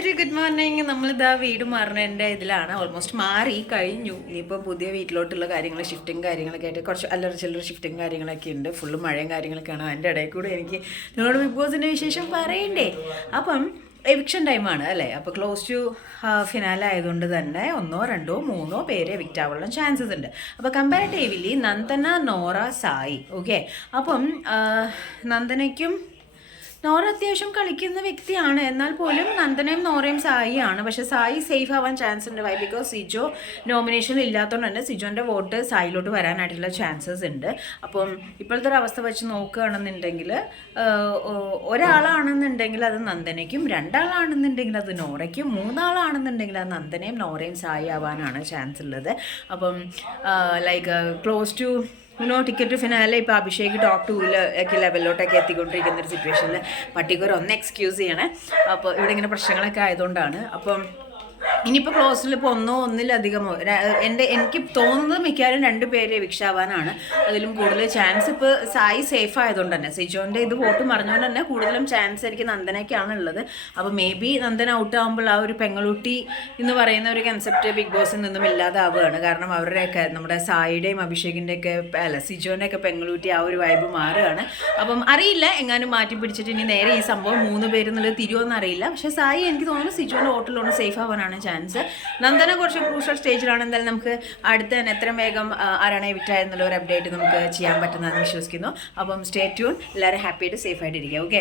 Very good morning. നമ്മളിതാ വീട് മാറുന്നതിൻ്റെ ഇതിലാണ്. ഓൾമോസ്റ്റ് മാറി കഴിഞ്ഞു. ഇനിയിപ്പോൾ പുതിയ വീട്ടിലോട്ടുള്ള കാര്യങ്ങൾ, ഷിഫ്റ്റിംഗ് കാര്യങ്ങളൊക്കെ ആയിട്ട് കുറച്ച് അല്ലറ ചില്ലറ ഷിഫ്റ്റിംഗ് കാര്യങ്ങളൊക്കെ ഉണ്ട്. ഫുള്ള് മഴയും കാര്യങ്ങളൊക്കെയാണ്. അതിൻ്റെ ഇടയിൽ കൂടെ എനിക്ക് നിങ്ങളോട് ബിഗ് ബോസിൻ്റെ വിശേഷം പറയണ്ടേ. അപ്പം എവിക്ഷൻ ടൈമാണ് അല്ലേ. അപ്പോൾ ക്ലോസ് ടു ഫിനാലെ ആയതുകൊണ്ട് തന്നെ 1, 2, 3 പേര് എവിക്റ്റ് ആവാനുള്ള ചാൻസസ് ഉണ്ട്. അപ്പോൾ കമ്പാരിറ്റീവ്ലി നന്ദന, നോറ, സായി. ഓക്കെ, അപ്പം നന്ദനയ്ക്കും നോറ അത്യാവശ്യം കളിക്കുന്ന വ്യക്തിയാണ്. എന്നാൽ പോലും നന്ദനയും നോറയും സായിയാണ്. പക്ഷേ സായി സേഫ് ആവാൻ ചാൻസ് ഉണ്ട്. വൈ? ബിക്കോസ് സിജോ നോമിനേഷനിൽ ഇല്ലാത്തതുകൊണ്ട് തന്നെ സിജോൻ്റെ വോട്ട് സായിലോട്ട് വരാനായിട്ടുള്ള ചാൻസസ് ഉണ്ട്. അപ്പം ഇപ്പോഴത്തെ ഒരു അവസ്ഥ വെച്ച് നോക്കുകയാണെന്നുണ്ടെങ്കിൽ ഒരാളാണെന്നുണ്ടെങ്കിൽ അത് നന്ദനയ്ക്കും, 2 ആളാണെന്നുണ്ടെങ്കിൽ അത് നോറയ്ക്കും, 3 ആളാണെന്നുണ്ടെങ്കിൽ അത് നന്ദനയും നോറയും സായി ആവാനാണ് ചാൻസ് ഉള്ളത്. അപ്പം like close to ticket finale ഇപ്പോൾ അഭിഷേക് ടോപ്പ് 2 ഒക്കെ ലെവലിലോട്ടൊക്കെ എത്തിക്കൊണ്ടിരിക്കുന്ന ഒരു സിറ്റുവേഷനിൽ പട്ടിക്കൊരു എക്സ്ക്യൂസ് ചെയ്യണേ. അപ്പോൾ ഇവിടെ ഇങ്ങനെ പ്രശ്നങ്ങളൊക്കെ ആയതുകൊണ്ടാണ്. അപ്പം ഇനിയിപ്പോൾ ക്ലോസിൽ ഇപ്പോൾ ഒന്നിലധികമോ എനിക്ക് തോന്നുന്നത് മിക്കവാറും 2 പേര് എവിക്ഷൻ ആവാനാണ്. അതിലും കൂടുതൽ ചാൻസ് ഇപ്പോൾ സായി സേഫ് ആയതുകൊണ്ട് തന്നെ, സിജോൻ്റെ ഇത് വോട്ട് മറിഞ്ഞുകൊണ്ട് തന്നെ കൂടുതലും ചാൻസ് എനിക്ക് നന്ദനയ്ക്കാണ് ഉള്ളത്. അപ്പോൾ മേ ബി നന്ദന ഔട്ട് ആകുമ്പോൾ ആ ഒരു പെങ്ങളൂട്ടി എന്ന് പറയുന്ന ഒരു കൺസെപ്റ്റ് ബിഗ് ബോസിൽ നിന്നും ഇല്ലാതാവുകയാണ്. കാരണം അവരുടെയൊക്കെ നമ്മുടെ സായിയുടെയും അഭിഷേകിൻ്റെയൊക്കെ സിജോൻ്റെയൊക്കെ പെങ്ങളൂട്ടി ആ ഒരു വൈബ് മാറുകയാണ്. അപ്പം അറിയില്ല, എങ്ങാനും മാറ്റി പിടിച്ചിട്ട് ഇനി നേരെ ഈ സംഭവം 3 പേര് എന്നുള്ളത് തിരുവോന്ന് അറിയില്ല. പക്ഷേ സായി എനിക്ക് തോന്നുന്നു സിജോൻ്റെ വോട്ടിലാണ് സേഫ് ആവാനാണ് ചാൻസ്. നന്ദന കുറച്ച് ക്രൂഷ്യൽ സ്റ്റേജിലാണ്. എന്തായാലും നമുക്ക് അടുത്ത് തന്നെ എത്രയും വേഗം ആരാണ് എവിക്റ്റ് ആയെന്നുള്ള ഒരു അപ്ഡേറ്റ് നമുക്ക് ചെയ്യാൻ പറ്റുന്നതെന്ന് വിശ്വസിക്കുന്നു. അപ്പം സ്റ്റേ ട്യൂൺ. എല്ലാവരും ഹാപ്പി ആയിട്ട് സേഫ് ആയിട്ടിരിക്കുക. ഓക്കെ.